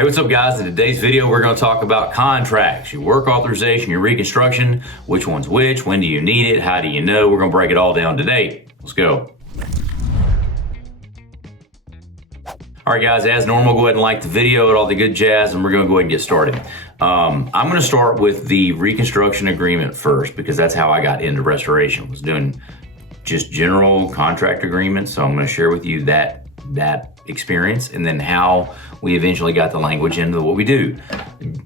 Hey, what's up guys? In today's video, we're going to talk about contracts, your work authorization, your reconstruction, which one's which, when do you need it, how do you know? We're going to break it all down today. Let's go. All right guys, as normal, go ahead and like the video and all the good jazz, and we're going to go ahead and get started. I'm going to start with the reconstruction agreement first because that's how I got into restoration, was doing just general contract agreements. So I'm going to share with you that experience and then how we eventually got the language into what we do.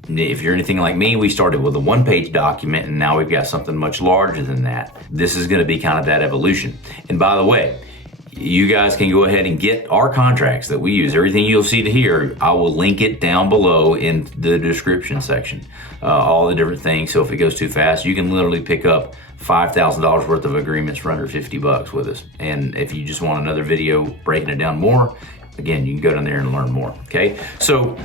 If you're anything like me, we started with a one-page document and now we've got something much larger than that. This is going to be kind of that evolution. And by the way, you guys can go ahead and get our contracts that we use. Everything you'll see here, I will link it down below in the description section. All the different things. So if it goes too fast, you can literally pick up $5,000 worth of agreements for under 50 bucks with us. And if you just want another video breaking it down more, again, you can go down there and learn more, okay? So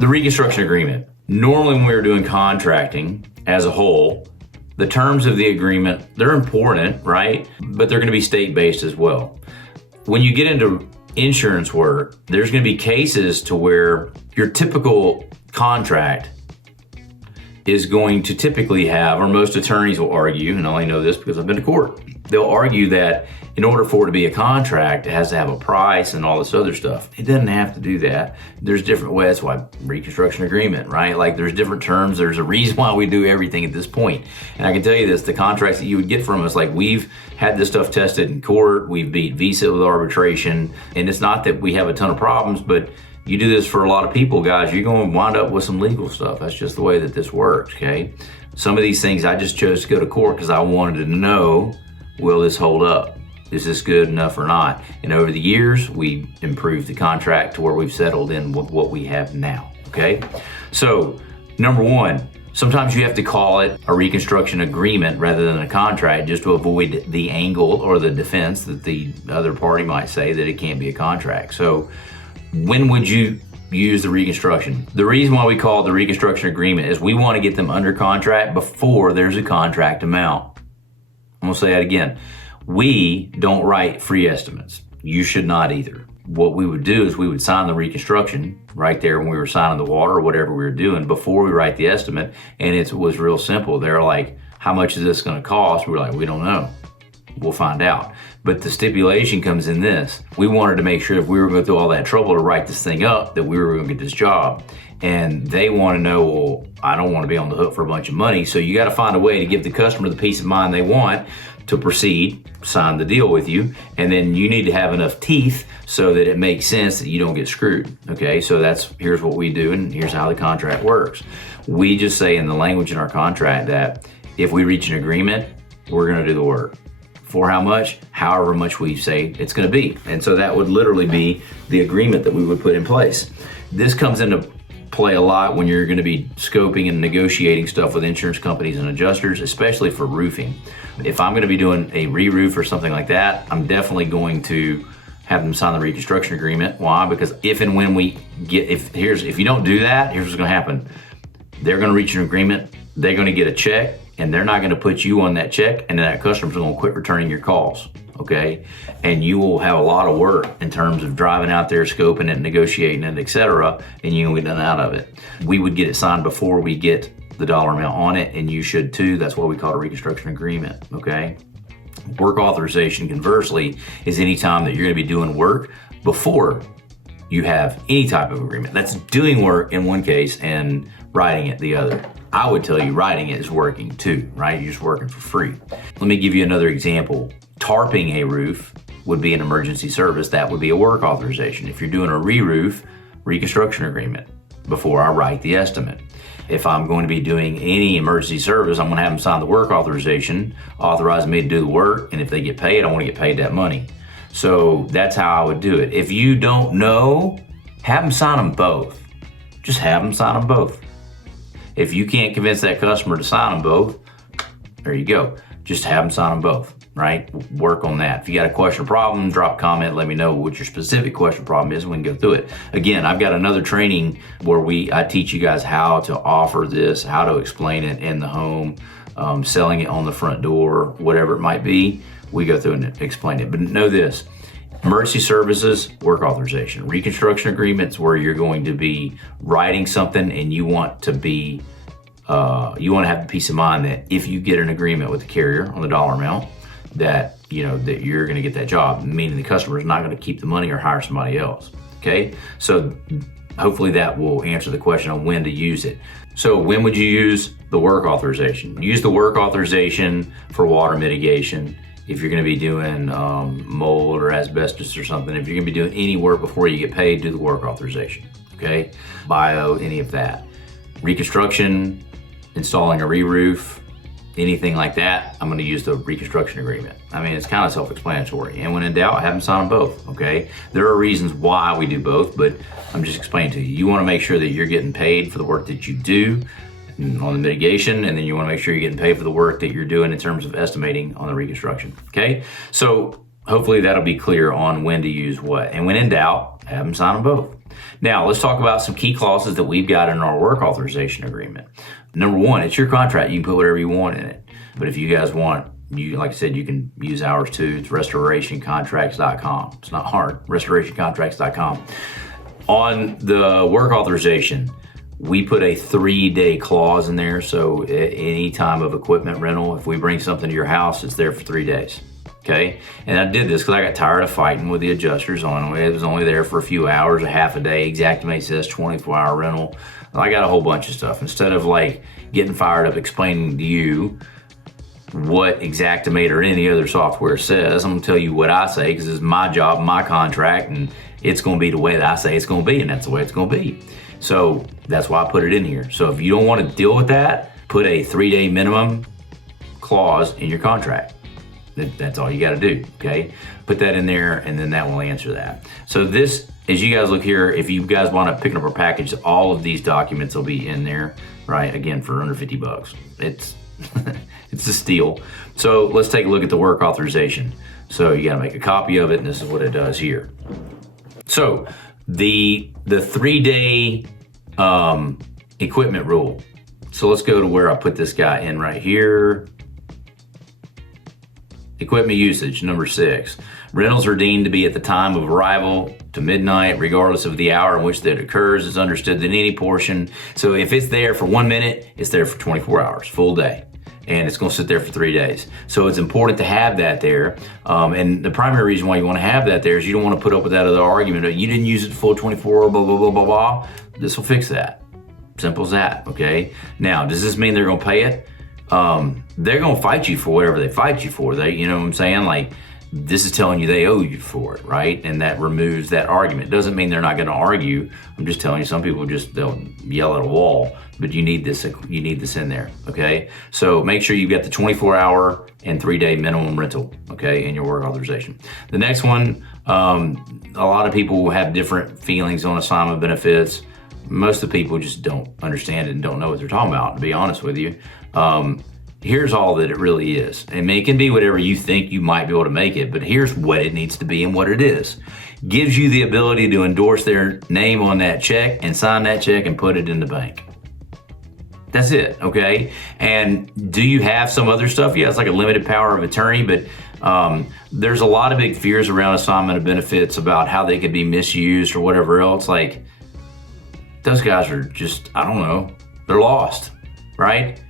the reconstruction agreement. Normally when we were doing contracting as a whole, the terms of the agreement, they're important, right? But they're gonna be state-based as well. When you get into insurance work, there's gonna be cases to where your typical contract is going to typically have, or most attorneys will argue, and I only know this because I've been to court, they'll argue that in order for it to be a contract, it has to have a price and all this other stuff. It doesn't have to do that. There's different ways. That's why reconstruction agreement, right? Like there's different terms. There's a reason why we do everything at this point. And I can tell you this, the contracts that you would get from us, like we've had this stuff tested in court, we've beat visa with arbitration, and it's not that we have a ton of problems, but you do this for a lot of people, guys, you're going to wind up with some legal stuff. That's just the way that this works, okay? Some of these things I just chose to go to court because I wanted to know, will this hold up? Is this good enough or not? And over the years, we improved the contract to where we've settled in with what we have now, okay? So, number one, sometimes you have to call it a reconstruction agreement rather than a contract just to avoid the angle or the defense that the other party might say that it can't be a contract. So, when would you use the reconstruction? The reason why we call it the reconstruction agreement is we want to get them under contract before there's a contract amount. I'm gonna say that again. We don't write free estimates. You should not either. What we would do is we would sign the reconstruction right there when we were signing the water or whatever we were doing before we write the estimate, and it was real simple. They're like, how much is this gonna cost? We're like, we don't know. We'll find out. But the stipulation comes in this. We wanted to make sure if we were going through all that trouble to write this thing up, that we were going to get this job. And they want to know, well, I don't want to be on the hook for a bunch of money. So you got to find a way to give the customer the peace of mind they want to proceed, sign the deal with you. And then you need to have enough teeth so that it makes sense that you don't get screwed. Okay, so here's what we do and here's how the contract works. We just say in the language in our contract that if we reach an agreement, we're going to do the work. For how much? However much we say it's going to be. And so that would literally be the agreement that we would put in place. This comes into play a lot when you're going to be scoping and negotiating stuff with insurance companies and adjusters, especially for roofing. If I'm going to be doing a re-roof or something like that, I'm definitely going to have them sign the reconstruction agreement. Why? Because if and when we get, if you don't do that, here's what's going to happen. They're going to reach an agreement, they're going to get a check, and they're not going to put you on that check, and then that customer's going to quit returning your calls, okay? And you will have a lot of work in terms of driving out there, scoping it, negotiating it, etc., and you will get done out of it. We would get it signed before we get the dollar amount on it, and you should too. That's what we call a reconstruction agreement, okay? Work authorization, conversely, is any time that you're going to be doing work before you have any type of agreement. That's doing work in one case and writing it the other. I would tell you writing it is working too, right? You're just working for free. Let me give you another example. Tarping a roof would be an emergency service. That would be a work authorization. If you're doing a re-roof, reconstruction agreement before I write the estimate. If I'm going to be doing any emergency service, I'm going to have them sign the work authorization, authorizing me to do the work, and if they get paid, I want to get paid that money. So that's how I would do it. If you don't know, have them sign them both. Just have them sign them both. If you can't convince that customer to sign them both, there you go. Just have them sign them both, right? Work on that. If you got a question or problem, drop a comment, let me know what your specific question or problem is, and we can go through it. Again, I've got another training where I teach you guys how to offer this, how to explain it in the home, selling it on the front door, whatever it might be. We go through and explain it. But know this, Emergency services, work authorization. Reconstruction agreements where you're going to be writing something and you want to be, you want to have the peace of mind that if you get an agreement with the carrier on the dollar amount, that that you're going to get that job, meaning the customer is not going to keep the money or hire somebody else. Okay, so hopefully that will answer the question on when to use it. So when would you use the work authorization? Use the work authorization for water mitigation. If you're going to be doing mold or asbestos or something, if you're going to be doing any work before you get paid, do the work authorization, okay? Bio, any of that. Reconstruction, installing a re-roof, anything like that, I'm going to use the reconstruction agreement. I mean, it's kind of self-explanatory. And when in doubt, have them sign them both, okay? There are reasons why we do both, but I'm just explaining to you. You want to make sure that you're getting paid for the work that you do on the mitigation, and then you want to make sure you're getting paid for the work that you're doing in terms of estimating on the reconstruction, okay? So hopefully that'll be clear on when to use what. And when in doubt, have them sign them both. Now, let's talk about some key clauses that we've got in our work authorization agreement. Number one, it's your contract. You can put whatever you want in it. But if you guys want, like I said, you can use ours too. It's restorationcontracts.com. It's not hard, restorationcontracts.com. On the work authorization, we put a 3-day clause in there. So at any time of equipment rental, if we bring something to your house, it's there for 3 days. Okay. And I did this because I got tired of fighting with the adjusters on it. It was only there for a few hours, a half a day. Xactimate says 24-hour rental. I got a whole bunch of stuff. Instead of like getting fired up explaining to you what Xactimate or any other software says, I'm gonna tell you what I say because it's my job, my contract, and it's gonna be the way that I say it's gonna be, and that's the way it's gonna be. So that's why I put it in here. So if you don't want to deal with that, put a 3-day minimum clause in your contract. That's all you got to do, okay? Put that in there, and then that will answer that. So this, as you guys look here, if you guys want to pick up our package, all of these documents will be in there, right? Again, for under $50. It's it's a steal. So let's take a look at the work authorization. So you got to make a copy of it, and this is what it does here. So the 3-day equipment rule. So let's go to where I put this guy in right here. Equipment usage, number 6. Rentals are deemed to be at the time of arrival to midnight, regardless of the hour in which that occurs. It's understood that any portion, so if it's there for 1 minute, it's there for 24 hours, full day. And it's going to sit there for 3 days. So it's important to have that there. And the primary reason why you want to have that there is you don't want to put up with that other argument of you didn't use it full 24, blah, blah, blah, blah, blah. This will fix that. Simple as that, okay? Now, does this mean they're going to pay it? They're going to fight you for whatever they fight you for. They, you know what I'm saying? Like, this is telling you they owe you for it, right? And that removes that argument. Doesn't mean they're not going to argue. I'm just telling you, some people they'll yell at a wall, but you need this in there, okay? So make sure you've got the 24-hour and 3-day minimum rental, okay, in your work authorization. The next one, a lot of people will have different feelings on assignment benefits. Most of the people just don't understand it and don't know what they're talking about, to be honest with you. Here's all that it really is. I mean, it can be whatever you think you might be able to make it, but here's what it needs to be and what it is. Gives you the ability to endorse their name on that check and sign that check and put it in the bank. That's it, okay? And do you have some other stuff? Yeah, it's like a limited power of attorney, but there's a lot of big fears around assignment of benefits about how they could be misused or whatever else. Like, those guys are just, I don't know, they're lost, right?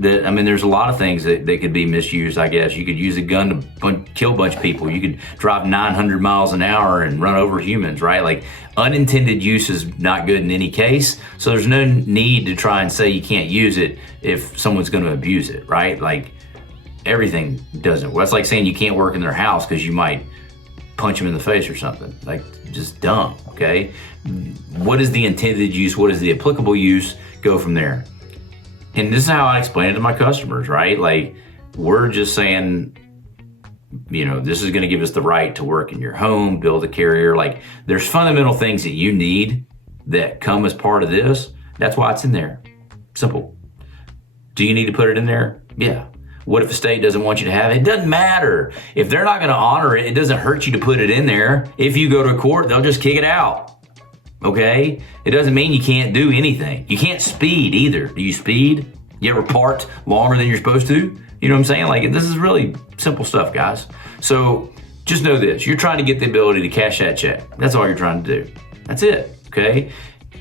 I mean, there's a lot of things that could be misused, I guess. You could use a gun to kill a bunch of people. You could drive 900 miles an hour and run over humans, right? Like, unintended use is not good in any case. So there's no need to try and say you can't use it if someone's going to abuse it, right? Like, everything doesn't. Well, that's like saying you can't work in their house because you might punch them in the face or something. Like, just dumb, okay? What is the intended use? What is the applicable use? Go from there. And this is how I explain it to my customers, right? Like, we're just saying, you know, this is going to give us the right to work in your home, build a carrier. Like, there's fundamental things that you need that come as part of this. That's why it's in there. Simple. Do you need to put it in there? Yeah. What if the state doesn't want you to have it? It doesn't matter. If they're not going to honor it, it doesn't hurt you to put it in there. If you go to court, they'll just kick it out. Okay? It doesn't mean you can't do anything. You can't speed either. Do you speed? You ever parked longer than you're supposed to? You know what I'm saying? Like, this is really simple stuff, guys. So just know this. You're trying to get the ability to cash that check. That's all you're trying to do. That's it, okay?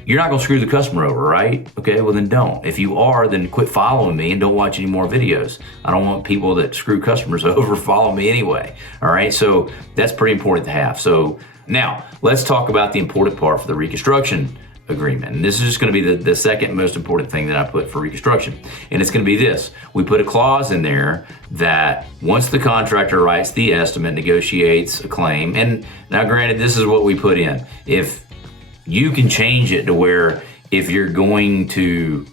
You're not gonna screw the customer over, right? Okay, well then don't. If you are, then quit following me and don't watch any more videos. I don't want people that screw customers over follow me anyway, all right? So that's pretty important to have. So now, let's talk about the important part for the reconstruction agreement. And this is just gonna be the second most important thing that I put for reconstruction. And it's gonna be this. We put a clause in there that once the contractor writes the estimate, negotiates a claim, and now granted, this is what we put in. If you can change it to where if you're going to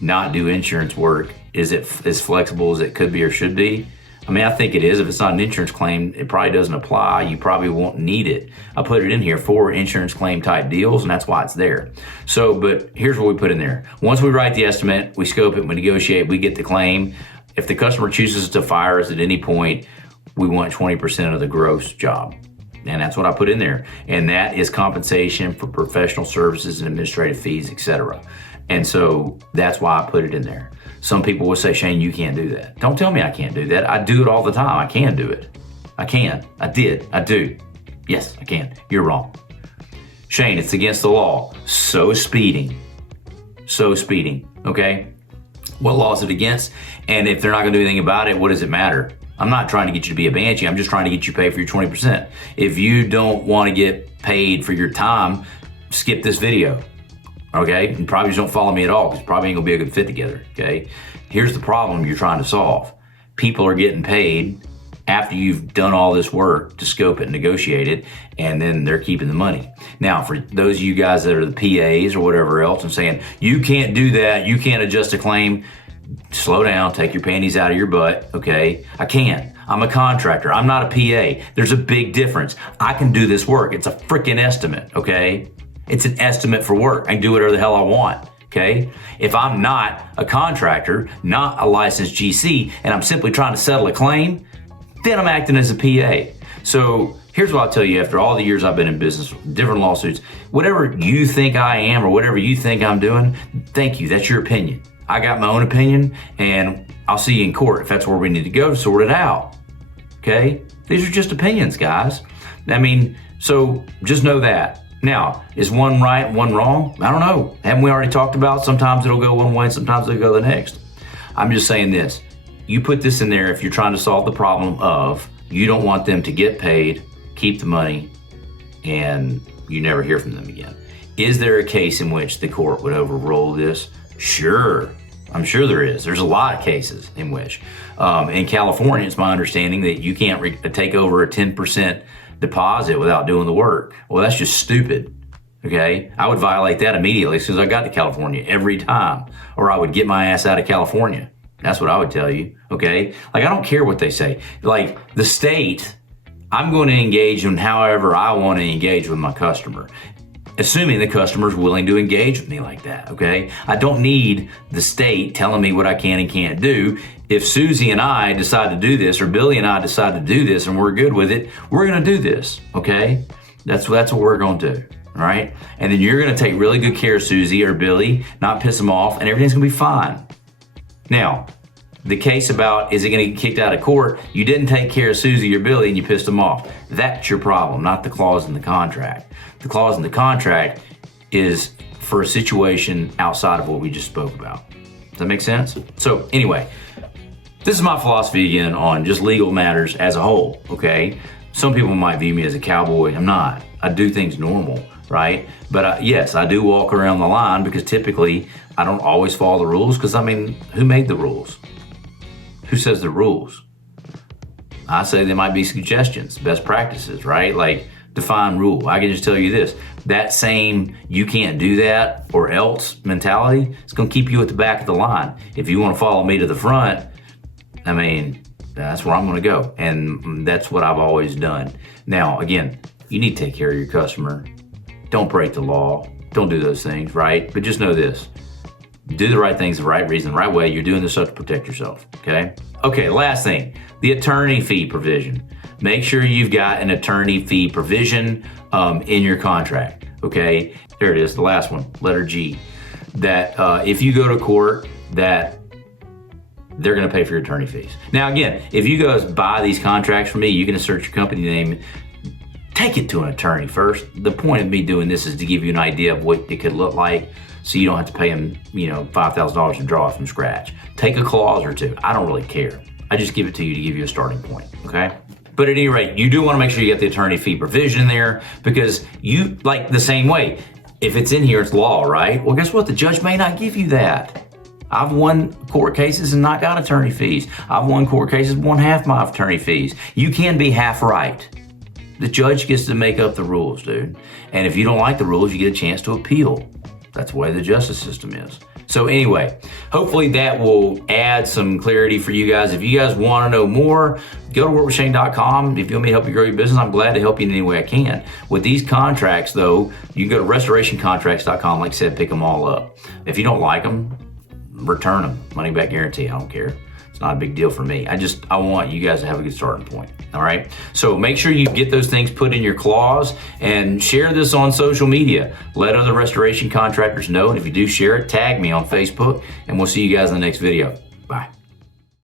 not do insurance work, is it as flexible as it could be or should be? I mean, I think it is. If it's not an insurance claim, it probably doesn't apply. You probably won't need it. I put it in here for insurance claim type deals, and that's why it's there. So, but here's what we put in there. Once we write the estimate, we scope it, we negotiate, we get the claim. If the customer chooses to fire us at any point, we want 20% of the gross job. And that's what I put in there. And that is compensation for professional services and administrative fees, etc. And so that's why I put it in there. Some people will say, Shane, you can't do that. Don't tell me I can't do that. I do it all the time. I can do it. I can. I did. I do. Yes, I can. You're wrong. Shane, it's against the law. So is speeding. So is speeding. Okay? What law is it against? And if they're not going to do anything about it, what does it matter? I'm not trying to get you to be a banshee. I'm just trying to get you paid for your 20%. If you don't want to get paid for your time, skip this video, okay? And probably just don't follow me at all because probably ain't gonna be a good fit together, okay? Here's the problem you're trying to solve. People are getting paid after you've done all this work to scope it, negotiate it, and then they're keeping the money. Now, for those of you guys that are the PAs or whatever else and saying, you can't do that, you can't adjust a claim, slow down, take your panties out of your butt, okay? I can. I'm a contractor. I'm not a PA. There's a big difference. I can do this work. It's a freaking estimate, okay? It's an estimate for work. I can do whatever the hell I want, okay? If I'm not a contractor, not a licensed GC, and I'm simply trying to settle a claim, then I'm acting as a PA. So here's what I'll tell you after all the years I've been in business, different lawsuits, whatever you think I am or whatever you think I'm doing, thank you. That's your opinion. I got my own opinion, and I'll see you in court if that's where we need to go to sort it out, okay? These are just opinions, guys. I mean, so just know that. Now, is one right, one wrong? I don't know. Haven't we already talked about sometimes it'll go one way, sometimes it'll go the next? I'm just saying this. You put this in there if you're trying to solve the problem of you don't want them to get paid, keep the money, and you never hear from them again. Is there a case in which the court would overrule this? Sure. I'm sure there is. There's a lot of cases in which. In California, it's my understanding that you can't take over a 10% deposit without doing the work. Well, that's just stupid, okay? I would violate that immediately as soon as I got to California every time, or I would get my ass out of California. That's what I would tell you, okay? Like, I don't care what they say. Like, the state, I'm going to engage in however I want to engage with my customer, assuming the customer's willing to engage with me like that, okay? I don't need the state telling me what I can and can't do. If Susie and I decide to do this, or Billy and I decide to do this and we're good with it, we're gonna do this, okay? That's what we're gonna do, all right? And then you're gonna take really good care of Susie or Billy, not piss them off, and everything's gonna be fine. Now, the case about is it gonna get kicked out of court, you didn't take care of Susie or Billy and you pissed them off. That's your problem, not the clause in the contract. The clause in the contract is for a situation outside of what we just spoke about. Does that make sense? So anyway, this is my philosophy again on just legal matters as a whole, okay? Some people might view me as a cowboy. I'm not. I do things normal, right? But yes, I do walk around the line because typically I don't always follow the rules because, I mean, who made the rules? Who says the rules? I say there might be suggestions, best practices, right? Like, define rule. I can just tell you this, that same you can't do that or else mentality is going to keep you at the back of the line. If you want to follow me to the front, I mean, that's where I'm going to go. And that's what I've always done. Now, again, you need to take care of your customer. Don't break the law. Don't do those things, right? But just know this. Do the right things the right reason, the right way. You're doing this stuff to protect yourself, okay? Okay, last thing, the attorney fee provision. Make sure you've got an attorney fee provision in your contract, okay? There it is, the last one, letter G. That if you go to court, that they're going to pay for your attorney fees. Now, again, if you guys buy these contracts from me, you can insert your company name. Take it to an attorney first. The point of me doing this is to give you an idea of what it could look like, so you don't have to pay them, $5,000 to draw it from scratch. Take a clause or two. I don't really care. I just give it to you to give you a starting point, okay? But at any rate, you do want to make sure you get the attorney fee provision in there, because you, like the same way, if it's in here, it's law, right? Well, guess what? The judge may not give you that. I've won court cases and not got attorney fees. I've won court cases, won half my attorney fees. You can be half right. The judge gets to make up the rules, dude. And if you don't like the rules, you get a chance to appeal. That's the way the justice system is. So anyway, hopefully that will add some clarity for you guys. If you guys want to know more, go to workwithshane.com. If you want me to help you grow your business, I'm glad to help you in any way I can. With these contracts, though, you can go to restorationcontracts.com. Like I said, pick them all up. If you don't like them, return them. Money back guarantee. I don't care. It's not a big deal for me. I want you guys to have a good starting point. All right. So make sure you get those things put in your clause and share this on social media. Let other restoration contractors know. And if you do share it, tag me on Facebook, and we'll see you guys in the next video. Bye.